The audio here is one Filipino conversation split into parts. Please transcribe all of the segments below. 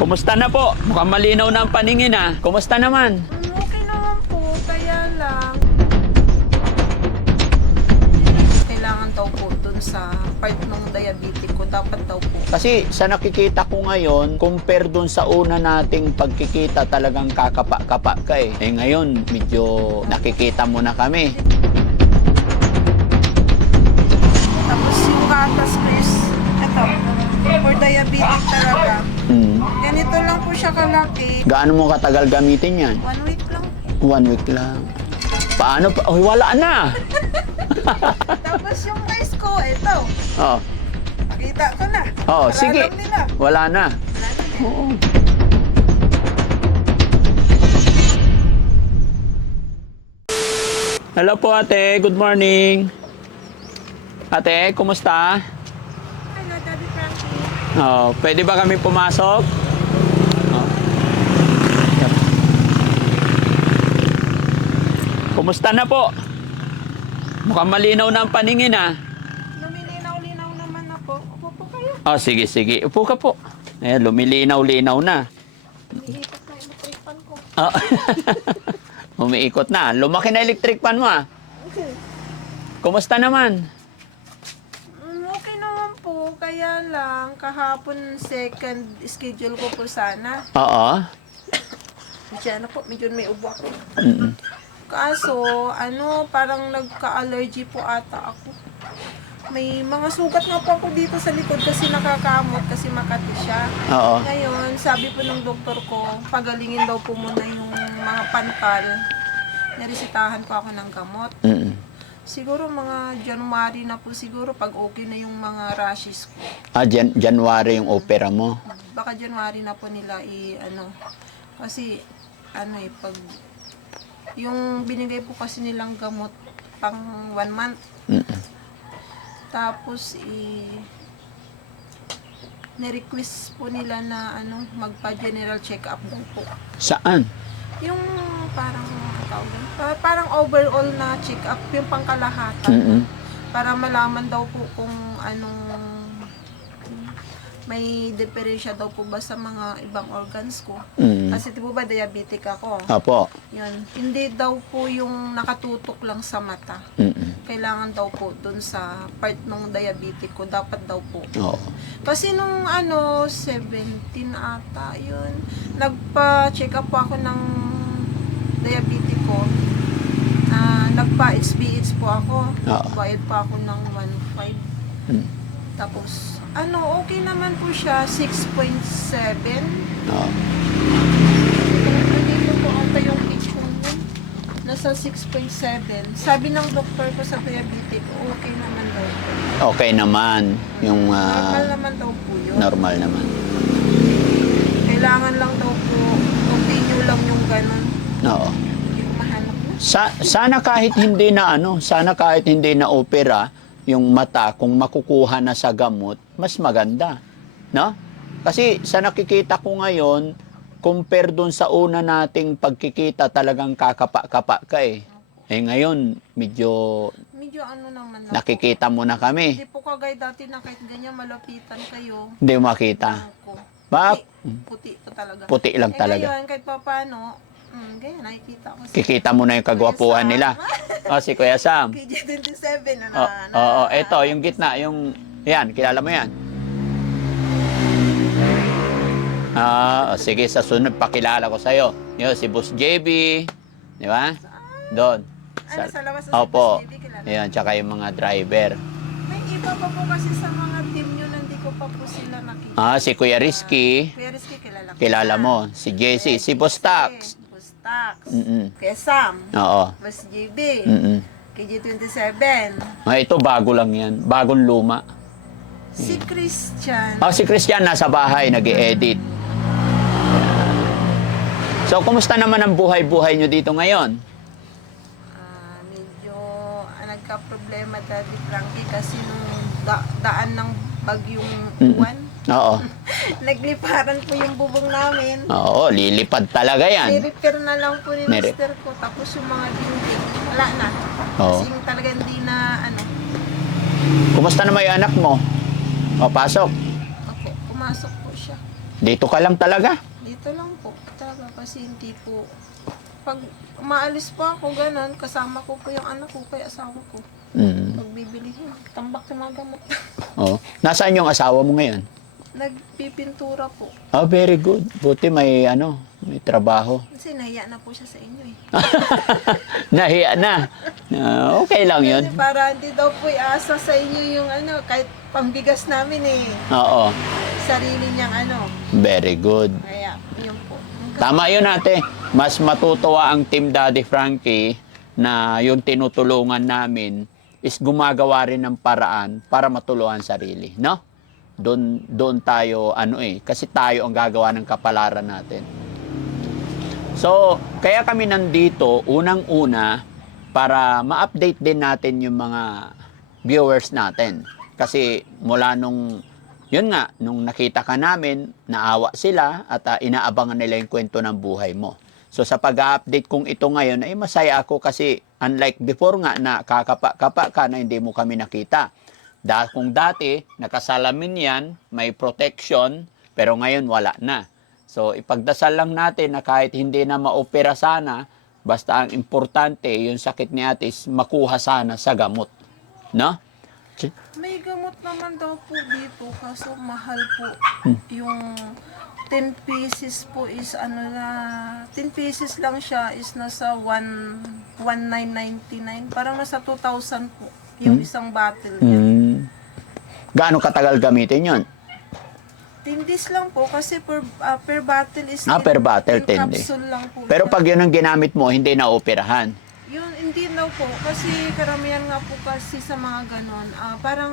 Kumusta na po? Mukhang malinaw na ang paningin ah. Kumusta naman? Mm, Okay naman po, kaya lang. Kailangan daw po dun sa part ng diabetic ko, dapat daw po. Kasi sa nakikita ko ngayon, compare dun sa una nating pagkikita, talagang kakapa-kapa ka eh. Eh ngayon, medyo nakikita mo na kami. Tapos yung gatas please, ito, for diabetic talaga. Hmm. Ganito lang po siya kalaki. Gaano mo katagal gamitin yan? One week lang. One week lang. Paano pa? Uy, wala na. Tapos yung rice ko, ito. Oh, Pakita ko na. oh Para sige. nila. Wala na. Wala na din. Oo. Hello po ate, good morning. Ate, kumusta? Oh, pwede ba kami pumasok? Oh. Kumusta na po? Mukhang malinaw na ang paningin ah. Lumilinaw-linaw naman na po. Upo po kayo. Oh, sige, sige. Upo ka po. Eh, lumilinaw-linaw na. Umiikot na yung tripan ko. Oh. Umiikot na. Lumaki na electric fan mo ah. Kumusta naman? Mm, Okay naman po, kaya lang kahapon second schedule ko po sana. Oo. Diyan na po, medyo may ubo ako. Mm-mm. Kaso, ano, parang nagka-allergy po ata ako. May mga sugat nga po ako dito sa likod kasi nakakamot kasi makati siya. Oo. Ngayon, sabi po ng doktor ko, pagalingin daw po muna yung mga pantal. Naresitahan ko ako ng gamot. Mm-mm. Siguro mga January na po siguro pag okay na yung mga rashes ko. Ah, Jan- January yung opera mo. Baka January na po nila i ano kasi ano eh pag yung binigay po kasi nilang gamot pang one month Mm-mm. tapos i ni-request po nila na ano magpa general check up daw po Saan? Yung parang? Pa- parang overall na check up yung pangkalahatan Mm-mm. para malaman daw po kung anong may diferensya daw po ba sa mga ibang organs ko. Mm. Kasi di po ba diabetic ako? Apo. Yun. Hindi daw po yung nakatutok lang sa mata. Mm-mm. Kailangan daw po dun sa part ng diabetic ko. Dapat daw po. Oo. Kasi nung ano, 17 ata yun. Nagpa-check up po ako ng diabetic ko. Ah, nagpa-HbH po ako. Oo. Bayad pa ako ng 1.5. Mm. Tapos, ano, okay naman po siya, 6.7. Oo. Nandito po ata yung age ko nun. Nasa 6.7. Sabi ng doktor ko sa diabetic, okay naman daw po. Okay naman. Yung Normal ah, naman daw po yun. normal naman. Kailangan lang daw po, continue lang yung ganun. Oo. Yung mahanap na. Sa, sana kahit hindi na ano, sana kahit hindi na opera, yung mata kung makukuha na sa gamot, mas maganda. No? Kasi sa nakikita ko ngayon, compare dun sa una nating pagkikita, talagang kakapa-kapa ka eh. Eh ngayon, medyo Medyo ano naman na nakikita mo na po. kami. Hindi po kagaya dati na kahit ganyan malapitan kayo. Hindi makita. Ako. Bak, Puti, puti po talaga. puti lang eh, talaga. ngayon, kahit pa paano, mm, ganyan, nakikita ko Kikita mo na yung kagwapuhan Kuya nila. Sam. O, si Kuya Sam. KJ27 na na. Oo, na- oh, ito, yung gitna, yung, yan, kilala mo yan. Ah, o, sige, sa sunod, pakilala ko sa'yo. Yun, si Boss JB, di ba? Doon. Ano, sa labas sa Opo. Boss JB, kilala. Yan, tsaka yung mga driver. May iba pa po kasi sa mga team nyo na hindi ko pa po sila nakikita. Ah, si Kuya Rizky, Kuya Rizky, kilala ko. kilala mo. Si JC, si Boss Tax. Tax. Mm-mm. Kuya Sam. Oo. Boss JB. Mm-mm. KJ27. Ah, ito, bago lang yan. Bagong luma. Si Christian. Ah, si Christian nasa bahay, nag edit So, kumusta naman ang buhay-buhay nyo dito ngayon? Ah, medyo ah, nagka-problema Daddy Frankie kasi nung da- daan ng bagyong Mm-mm. uwan, Oo. nagliparan po yung bubong namin. Oo, lilipad talaga yan. Ni-repair na lang po ni Nire- mister ko. Tapos yung mga dingding, wala na. Oo. Kasi yung talaga hindi na, ano, Kumusta naman yung anak mo? O, pasok. ako, pumasok po siya. Dito ka lang talaga? Dito lang po. Talaga kasi hindi po. Pag umaalis po ako, ganun, kasama ko po yung anak ko, kaya asawa ko. Mm. Pag bibili, tambak yung mga gamot. Oh. Nasaan yung asawa mo ngayon? Nagpipintura po. Oh, very good. Buti may ano, may trabaho. Kasi nahiya na po siya sa inyo eh. Nahiya na. Ah, okay lang yun. Kasi para hindi daw po iasa sa inyo yung ano, kahit pangbigas namin eh. Oo. Sarili niyang ano. Very good. Kaya, yun po. Tama yun ate. Mas matutuwa ang Team Daddy Frankie na yung tinutulungan namin is gumagawa rin ng paraan para matulungan sarili, no? Doon doon tayo ano eh kasi tayo ang gagawa ng kapalaran natin. So, kaya kami nandito unang-una para ma-update din natin yung mga viewers natin. Kasi mula nung yun nga, nung nakita ka namin, naawa sila at ah, inaabangan nila yung kwento ng buhay mo. So sa pag-update kong ito ngayon, ay masaya ako kasi unlike before nga na kakapa-kapa ka na hindi mo kami nakita. Da kung dati, nakasalamin yan, may protection, pero ngayon wala na. So ipagdasal lang natin na kahit hindi na maopera sana, basta ang importante, yung sakit ni Atis, makuha sana sa gamot. No? May gamot naman daw po dito, kaso mahal po. Hmm. Yung 10 pieces po is ano na, 10 pieces lang siya is nasa 1, 1999. Parang nasa 2,000 po yung Hmm. isang bottle niya. Hmm. Gaano katagal gamitin yon? 10 days lang po kasi per, ah, per bottle is Ah, per bottle, 10 days. capsule lang po Pero pag yun ang ginamit mo, hindi na operahan. Yun, hindi daw po. Kasi karamihan nga po kasi sa mga ganon, ah, parang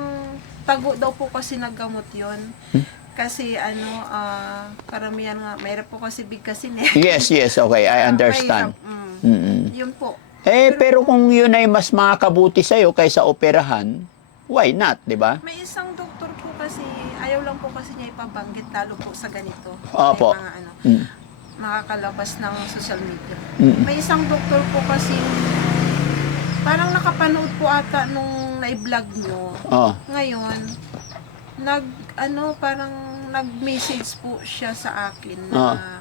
tago daw po kasi naggamot yun. Hmm? Kasi ano, ah, karamihan nga, mayroon po kasi bigkasin eh. Yes, yes, okay, I understand. mahirap, mm. Mm-mm. Yun po. Eh, pero kung yun ay mas makakabuti sa'yo kaysa operahan, why not, di ba? May isang doktor po kasi, ayaw lang po kasi niya ipabanggit lalo po sa ganito. Opo. May mga ano, Mm. makakalabas ng social media. Mm. May isang doktor po kasi, parang nakapanood po ata nung na-vlog nyo. Oh, Ngayon, nag, ano, parang nag-message po siya sa akin na, Ah.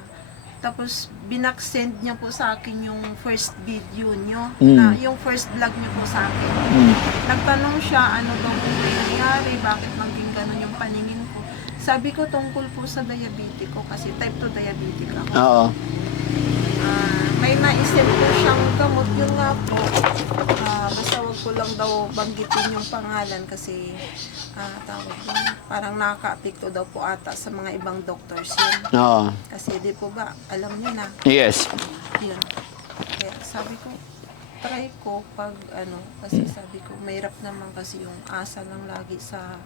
tapos binaksend niya po sa akin yung first video nyo, Mm. na yung first vlog niyo po sa akin. mm. Nagtanong siya, ano daw may nangyari, bakit maging ganun yung paningin ko. Sabi ko, tungkol po sa diabetic ko, kasi type 2 diabetic ako. Oo. Ah, may naisip po siyang gamot yun nga po. Ko lang daw banggitin yung pangalan kasi ah, tawag doon, parang nakaka-apekto daw po ata sa mga ibang doctors yun. Oo. Kasi di po ba, alam niyo na, Yes. yun. Kaya sabi ko, try ko pag ano, kasi sabi ko, mahirap naman kasi yung asa lang lagi sa,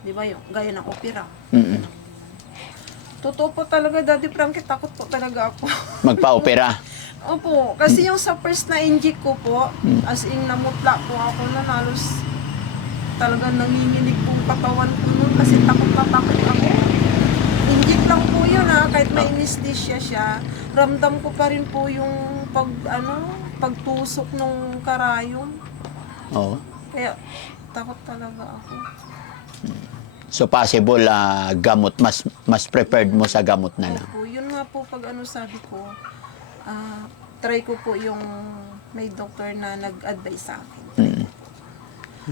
di ba yung, gaya ng opera. Mm-mm. Totoo po talaga, Daddy Frankie, takot po talaga ako. Magpa-opera. Opo, kasi yung sa first na inject ko po, as in namutla po ako na halos talagang nanginginig pong katawan ko nun kasi takot na takot ako. Inject lang po yun ha, kahit may anesthesia siya, ramdam ko pa rin po yung pag, ano, pagtusok ng karayom. Oo. Kaya takot talaga ako. So possible ah, gamot mas mas prepared mo sa gamot na lang. Opo, yun nga po pag ano sabi ko, ah, try ko po yung may doktor na nag-advise sa akin. Mm.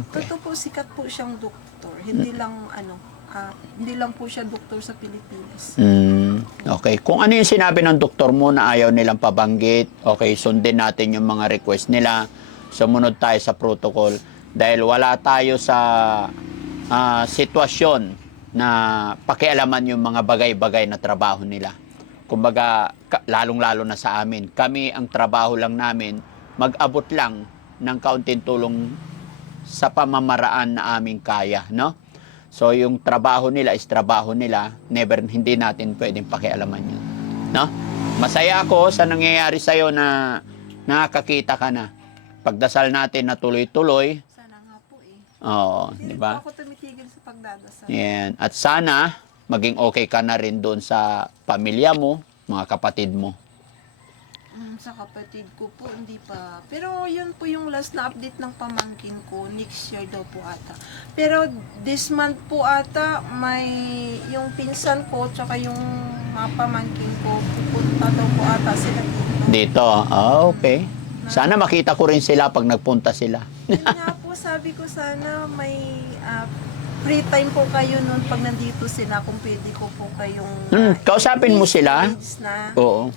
Totoo po, sikat po siyang doktor. Hindi lang, ano, ah, hindi lang po siya doktor sa Pilipinas. Mm, okay. Kung ano yung sinabi ng doktor mo na ayaw nilang pabanggit, okay, sundin natin yung mga request nila. Sumunod tayo sa protocol. Dahil wala tayo sa ah, sitwasyon na pakialaman yung mga bagay-bagay na trabaho nila. Kumbaga, lalong-lalo na sa amin. Kami, ang trabaho lang namin, mag-abot lang ng kaunting tulong sa pamamaraan na aming kaya, no? So yung trabaho nila is trabaho nila, never hindi natin pwedeng pakialaman 'yun. No? Masaya ako sa nangyayari sa na nakakakita ka na. Pagdasal natin na tuloy-tuloy. Sana nga po eh. Oo, di ba? ako tumitigil sa pagdadasal. Yan. At sana maging okay ka na rin doon sa pamilya mo, mga kapatid mo. Mm, sa kapatid ko po, hindi pa. Pero yun po yung last na update ng pamangkin ko. Next year daw po ata. Pero this month po ata, may yung pinsan ko, tsaka yung mga pamangkin ko, pupunta daw po ata sila dito. Dito. Ah, okay. Sana makita ko rin sila pag nagpunta sila. Yun nga po, sabi ko sana may ah, free time po kayo nun pag nandito sila, kung pwede ko po kayong ah, kausapin mo sila? na Oo.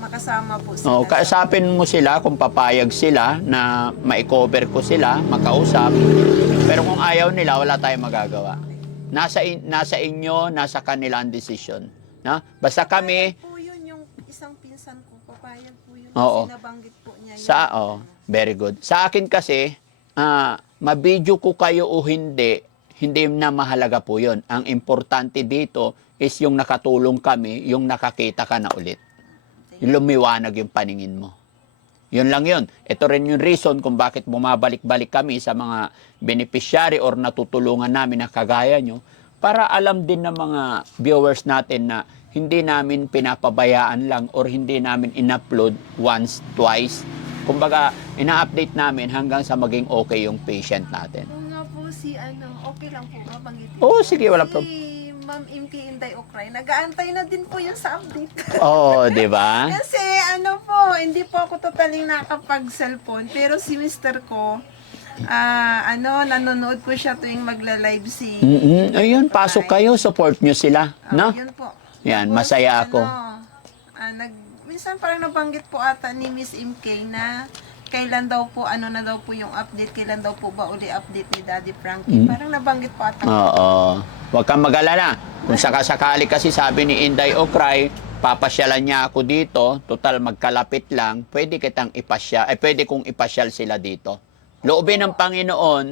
makasama po sila. Oh, kausapin mo sila kung papayag sila na ma-cover ko sila, makausap. Pero kung ayaw nila, wala tayong magagawa. Nasa in- nasa inyo, nasa kanila ang decision. Na? Basta kami Papayag po yun yung isang pinsan ko. Papayag po yun. Oo. Kasi nabanggit po niya yun. sa oh, very good. Sa akin kasi, ah, mabidyo ko kayo o hindi, hindi na mahalaga po 'yon. Ang importante dito is yung nakatulong kami, yung nakakita ka na ulit. Lumiwanag yung paningin mo. Yun lang yun. Ito rin yung reason kung bakit bumabalik-balik kami sa mga beneficiary or natutulungan namin na kagaya nyo para alam din ng mga viewers natin na hindi namin pinapabayaan lang or hindi namin in-upload once, twice. Kumbaga, ina-update namin hanggang sa maging okay yung patient natin. Si ano, okay lang po ba banggitin? Oo, ko? sige, wala Si prob- Ma'am Imki Inday Okray, nag-aantay na din po yun sa update. Oo, di ba? Kasi ano po, hindi po ako totaling nakapag-cellphone. Pero si mister ko, ah ano, nanonood po siya tuwing magla-live si... Mm-mm. Ayun, pasok kayo, support nyo sila. Ah, No? Yun po. Yan, Tapos, masaya ako. Ano, ah, nag, minsan parang nabanggit po ata ni Miss MK na kailan daw po, ano na daw po yung update, kailan daw po ba uli update ni Daddy Frankie. Mm. Parang nabanggit po ata. Oo. Huwag kang mag-alala. Kung sakasakali kasi sabi ni Inday Okray, papasyalan niya ako dito, total magkalapit lang, pwede kitang ipasya, eh pwede kong ipasyal sila dito. Loobin ng Panginoon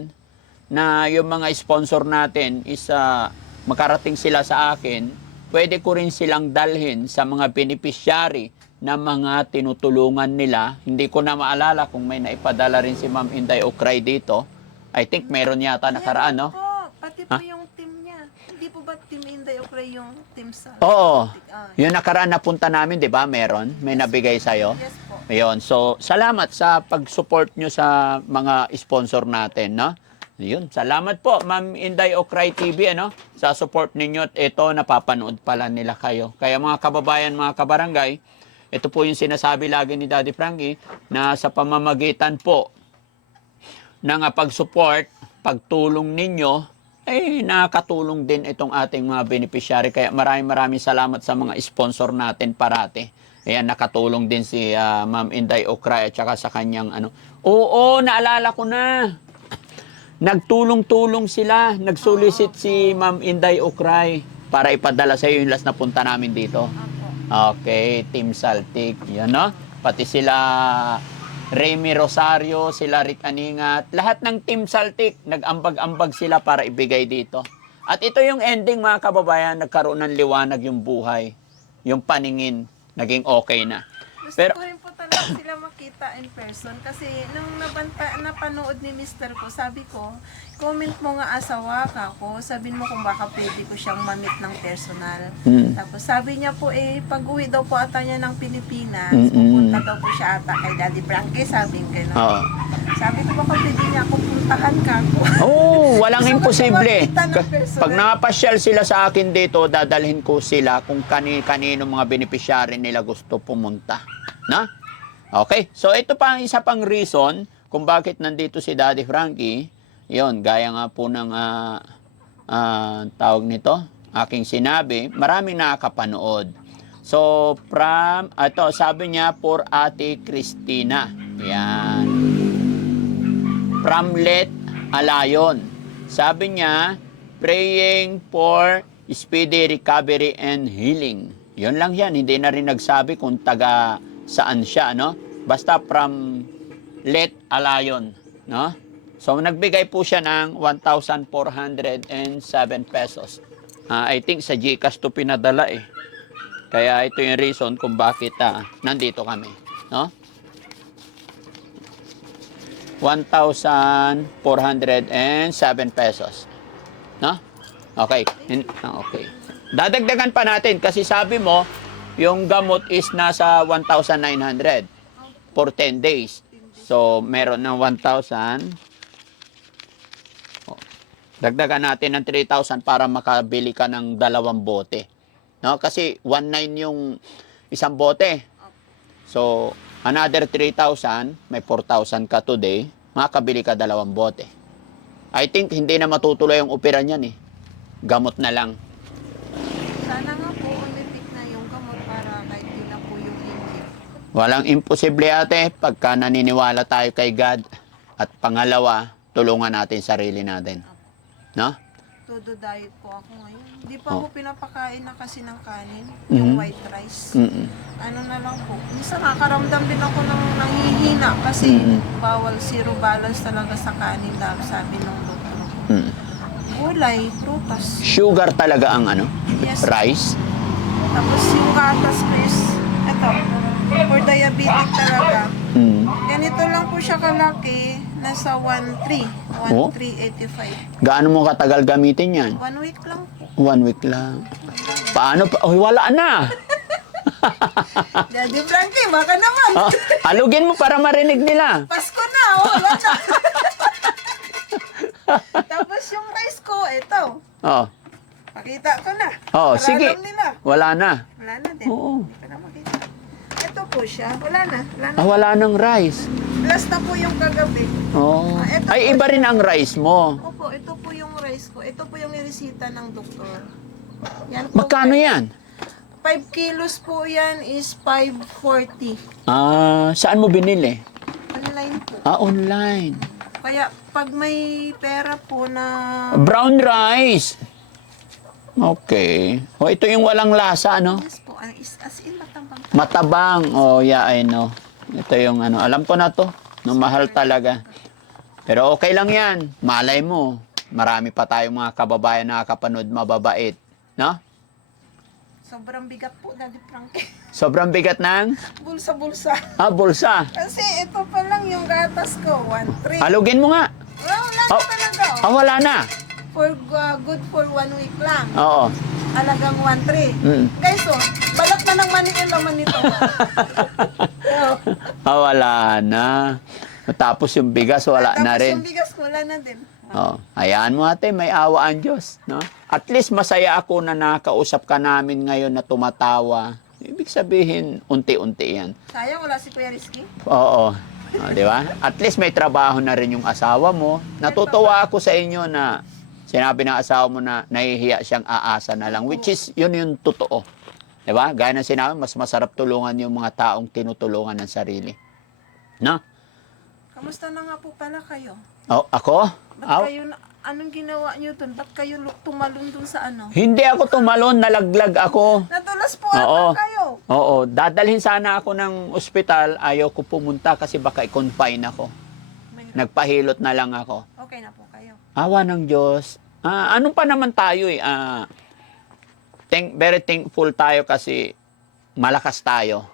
na yung mga sponsor natin is ah, makarating sila sa akin, pwede ko rin silang dalhin sa mga beneficiary na mga tinutulungan nila. Hindi ko na maalala kung may naipadala rin si Ma'am Inday Okray dito. I think meron yata nakaraan, no? Po, pati po Ha? yung team niya. Hindi po ba team Inday Okray yung team sa... Oo. Ah, Yung nakaraan na punta namin, di ba? Meron? May nabigay sa'yo? yes po. Ayun. So, salamat sa pag-support nyo sa mga sponsor natin, no? Yun. Salamat po, Ma'am Inday Okray TV, ano? Sa support ninyo. At ito, napapanood pala nila kayo. Kaya mga kababayan, mga kabarangay, ito po yung sinasabi lagi ni Daddy Frankie na sa pamamagitan po ng ah, pag-support, pagtulong ninyo, ay nakatulong din itong ating mga beneficiary. Kaya maraming maraming salamat sa mga sponsor natin parati. Ayan, nakatulong din si ah, Ma'am Inday Okray at saka sa kanyang ano. Oo, naalala ko na. Nagtulong-tulong sila. Nag-solicit si Ma'am Inday Okray para ipadala sa iyo yung last na punta namin dito. Apo. Okay, Team Saltik. Yan, no? Pati sila Remy Rosario, sila Rick Aningat. Lahat ng Team Saltik, nag-ambag-ambag sila para ibigay dito. At ito yung ending, mga kababayan, nagkaroon ng liwanag yung buhay. Yung paningin, naging okay na. Gusto Pero- ko rin sila makita in person kasi nung nabanta, napanood ni mister ko, sabi ko, comment mo nga asawa ka ko, sabihin mo kung baka pwede ko siyang mamit ng personal. Hmm. Tapos sabi niya po eh, pag uwi daw po ata niya ng Pilipinas, Mm-mm. pupunta daw po siya ata kay Daddy Frankie, sabi gano'n. Oo. Sabi ko baka pwede niya akong puntahan ka ko. Oh, walang Gusto ko imposible. siya makita ng personal. Pag napasyal sila sa akin dito, dadalhin ko sila kung kani kanino mga beneficiary nila gusto pumunta. Na? Okay. So ito pa ang isa pang reason kung bakit nandito si Daddy Frankie. 'Yon, gaya nga po ng ah, ah, tawag nito, aking sinabi, maraming nakakapanood. So, from, ito, sabi niya, for Ate Christina. Yan. Pramlet Alayon. Sabi niya, praying for speedy recovery and healing. Yun lang yan. Hindi na rin nagsabi kung taga saan siya, no? Basta from Let Alayon, no? So, nagbigay po siya ng 1,407 pesos. Ah, I think sa GCash to pinadala eh. Kaya ito yung reason kung bakit ah, nandito kami, no? 1,407 pesos. No? Okay. Ah, Okay. Dadagdagan pa natin kasi sabi mo, yung gamot is nasa 1,900 for 10 days. So, meron ng 1,000. Oh, Dagdagan natin ng 3,000 para makabili ka ng dalawang bote. No? Kasi 1,900 yung isang bote. So, another 3,000, may 4,000 ka today, makakabili ka dalawang bote. I think hindi na matutuloy yung opera niyan eh. Gamot na lang. Sana nga po umitik na yung gamot para kahit di na po yung inject. Walang imposible ate pagka naniniwala tayo kay God. At pangalawa, tulungan natin sarili natin. No? Todo diet po ako ngayon. Hindi pa Oh. ako pinapakain na kasi ng kanin, Mhm. yung white rice. Mm-mm. Ano na lang po. Minsan nakakaramdam din ako ng nanghihina kasi Mhm. bawal zero balance talaga sa kanin daw sabi ng doktor. Mm. Gulay, prutas. Sugar talaga ang ano? Yes. Rice? Tapos yung gatas please. Ito. For diabetic talaga. Mm. Ganito lang po siya kalaki. Nasa 1.3. Oh? 1.385. Gaano mo katagal gamitin yan? One week lang po. One week lang. Paano pa? Uy, wala na. Daddy Frankie, baka naman. Oh, alugin mo para marinig nila. Pasko na, oh, wala na. Tapos yung rice ko, ito. Oh, Pakita ko na. oh Para sige. alam nila. Wala na. Wala na din. Oo. Hindi ko na makita. Ito po siya. Wala na. Wala na. Ah, wala nang rice. Last na po yung kagabi. Oh. Ah, eto Ay, po iba rin ang rice mo. Opo, ito po yung rice ko. Ito po yung niresita ng doktor. Yan po. Magkano yan? 5 kilos po yan is 540. Ah, saan mo binili? Online po. Ah, online. Kaya pag may pera po na... Brown rice. Okay. Oh, ito yung walang lasa, no? Yes ah, is, as in matambang. Matabang. Oh, yeah, I know. Ito yung ano, alam ko na to. No, mahal talaga. Pero okay lang yan. Malay mo. Marami pa tayong mga kababayan na nakakapanood mababait. No? Sobrang bigat po, Daddy Frankie. Sobrang bigat ng Bulsa-bulsa. ah, bulsa. Kasi ito pa lang yung gatas ko, 1.3. Halugin mo nga. Wala, wala Oh. na talaga. Ah, wala na. For uh, good for one week lang. Oo. Alagang 1.3. Mm. Guys, oh, na ng mani yung laman nito. oh. Ah, wala na. Tapos yung bigas, wala na Tapos rin. yung bigas wala na din. Oh, hayaan mo ate, may awa ang Diyos, no? At least masaya ako na nakausap ka namin ngayon na tumatawa. Ibig sabihin, unti-unti yan. Sayang, wala si Kuya Rizky. Oo. Oh, di ba? At least may trabaho na rin yung asawa mo. Natutuwa ako sa inyo na sinabi ng asawa mo na nahihiya siyang aasa na lang. Which is, yun yung totoo. Di ba? Gaya ng sinabi, mas masarap tulungan yung mga taong tinutulungan ng sarili. No? Kamusta na nga po pala kayo? Oh, ako? Ba't Aw, kayo, na, anong ginawa nyo dun? Ba't kayo lu- tumalon dun sa ano? hindi ako tumalon, nalaglag ako. Nadulas po Oo. ata kayo. Oo, dadalhin sana ako ng ospital. Ayaw ko pumunta kasi baka i-confine ako. May- Nagpahilot na lang ako. Okay na po kayo. Awa ng Diyos. Ah, ano pa naman tayo eh. Ah, thank, very thankful tayo kasi malakas tayo.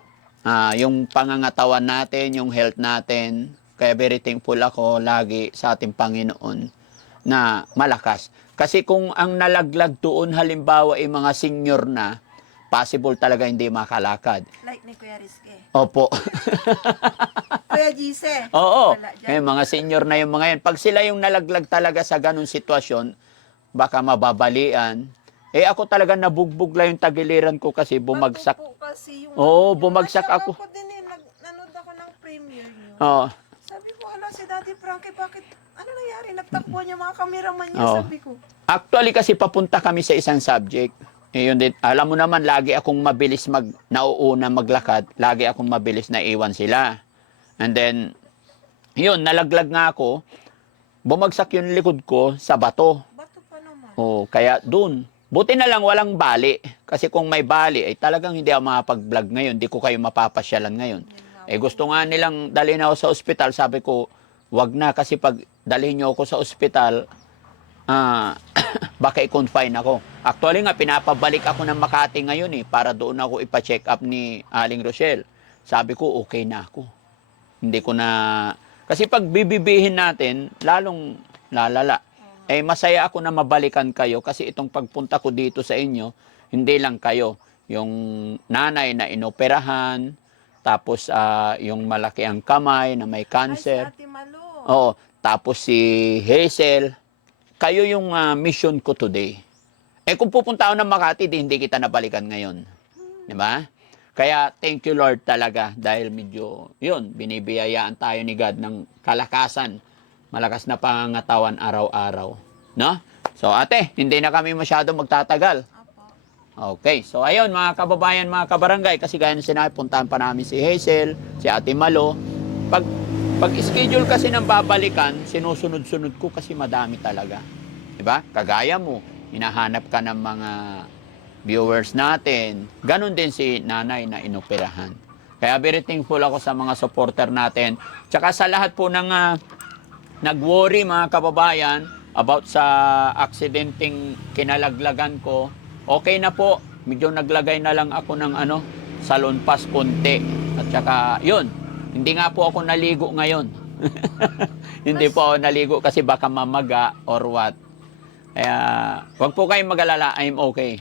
Ah, yung pangangatawan natin, yung health natin. Kaya very thankful ako lagi sa ating Panginoon na malakas. Kasi kung ang nalaglag doon halimbawa ay mga senior na, possible talaga hindi makalakad. Like ni Kuya Rizky. Opo. Kuya Gise. Oo. Eh, mga senior na yung mga yan. Pag sila yung nalaglag talaga sa ganung sitwasyon, baka mababalian. Eh ako talaga nabugbog lang yung tagiliran ko kasi bumagsak. Bago po kasi yung... Oo, yung- bumagsak Nasa ako. ako din eh, nag, nanood ako ng premiere niyo. Oo. Sabi ko, ala si Daddy Frankie, bakit, ano nangyari? Nagtakbuhan yung mga kameraman niya, Oo. sabi ko. Actually kasi papunta kami sa isang subject. Eh, yun din, alam mo naman, lagi akong mabilis mag, nauuna maglakad. Lagi akong mabilis na iwan sila. And then, yun, nalaglag nga ako. Bumagsak yung likod ko sa bato. Bato pa naman. Oh, kaya dun. Buti na lang walang bali. Kasi kung may bali, ay talagang hindi ako makapag-vlog ngayon. Hindi ko kayo mapapasyalan ngayon. Eh gusto nga nilang dalhin ako sa ospital. Sabi ko, wag na kasi pag dalhin niyo ako sa ospital, ah, baka i-confine ako. Actually nga, pinapabalik ako ng Makati ngayon eh, para doon ako ipa-check up ni Aling Rochelle. Sabi ko, okay na ako. Hindi ko na... Kasi pag bibibihin natin, lalong lalala. Eh, masaya ako na mabalikan kayo kasi itong pagpunta ko dito sa inyo, hindi lang kayo. yung nanay na inoperahan, tapos ah, yung malaki ang kamay na may Ay, si cancer. Ate Malo. Oo, tapos si Hazel. Kayo yung ah, mission ko today. Eh kung pupunta ako ng Makati, di, hindi kita nabalikan ngayon. Di ba? Kaya thank you Lord talaga dahil medyo, yun, binibiyayaan tayo ni God ng kalakasan. Malakas na pangangatawan araw-araw. No? So ate, hindi na kami masyado magtatagal. Okay, so ayun mga kababayan, mga kabarangay, kasi gaya ng sinabi, puntahan pa namin si Hazel, si Ate Malo. Pag, pag schedule kasi ng babalikan, sinusunod-sunod ko kasi madami talaga. Diba? Kagaya mo, hinahanap ka ng mga viewers natin. Ganon din si nanay na inoperahan. Kaya very thankful ako sa mga supporter natin. Tsaka sa lahat po ng ah, nag-worry mga kababayan about sa aksidenteng kinalaglagan ko, okay na po. Medyo naglagay na lang ako ng ano, salon pass konti. At saka, yun, hindi nga po ako naligo ngayon. hindi po ako naligo kasi baka mamaga or what. Kaya, wag po kayong mag-alala, I'm okay.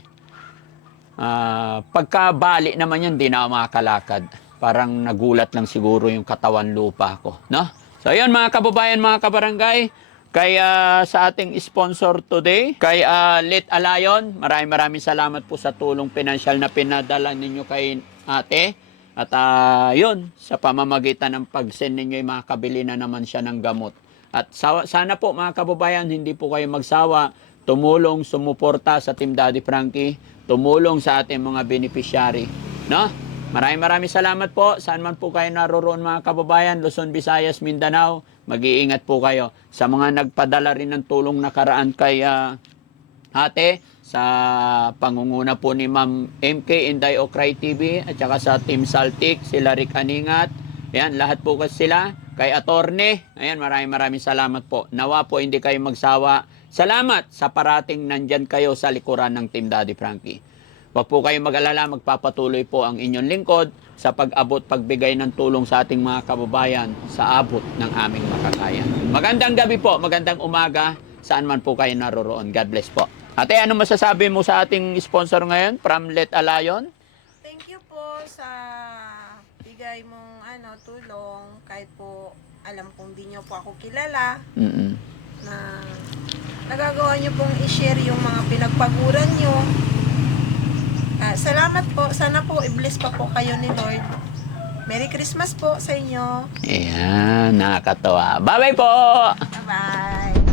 Ah, pagka bali naman yan, di na ako makakalakad. Parang nagulat lang siguro yung katawan lupa ko, no? So, ayun mga kababayan, mga kabarangay, kaya sa ating sponsor today, kay ah, Lit Alayon, maraming maraming salamat po sa tulong pinansyal na pinadala ninyo kay ate. At yun, sa pamamagitan ng pag-send ninyo, makakabili na naman siya ng gamot. At sa- sana po mga kababayan, hindi po kayo magsawa, tumulong, sumuporta sa Team Daddy Frankie, tumulong sa ating mga beneficiary. No? Maraming maraming salamat po. Saan man po kayo naroroon mga kababayan, Luzon, Visayas, Mindanao, mag-iingat po kayo. Sa mga nagpadala rin ng tulong nakaraan kay ah, ate, sa pangunguna po ni Ma'am MK Inday Okray TV at saka sa Team Saltik, sila Rick Aningat. Ayan, lahat po kasi sila. Kay Atorne, ayan, maraming maraming salamat po. Nawa po hindi kayo magsawa. Salamat sa parating nandyan kayo sa likuran ng Team Daddy Frankie. Huwag po kayong mag-alala, magpapatuloy po ang inyong lingkod sa pag-abot, pagbigay ng tulong sa ating mga kababayan sa abot ng aming makakaya. Magandang gabi po, magandang umaga, saan man po kayo naroroon. God bless po. Ate, ano masasabi mo sa ating sponsor ngayon, from Let Alayon? Thank you po sa bigay mong ano tulong kahit po alam kong di nyo po ako kilala Mm-mm. na nagagawa nyo pong i-share yung mga pinagpaguran nyo. Ah, salamat po. Sana po i-bless pa po kayo ni Lord. Merry Christmas po sa inyo. Ayan, nakakatawa. Bye-bye po! Bye-bye.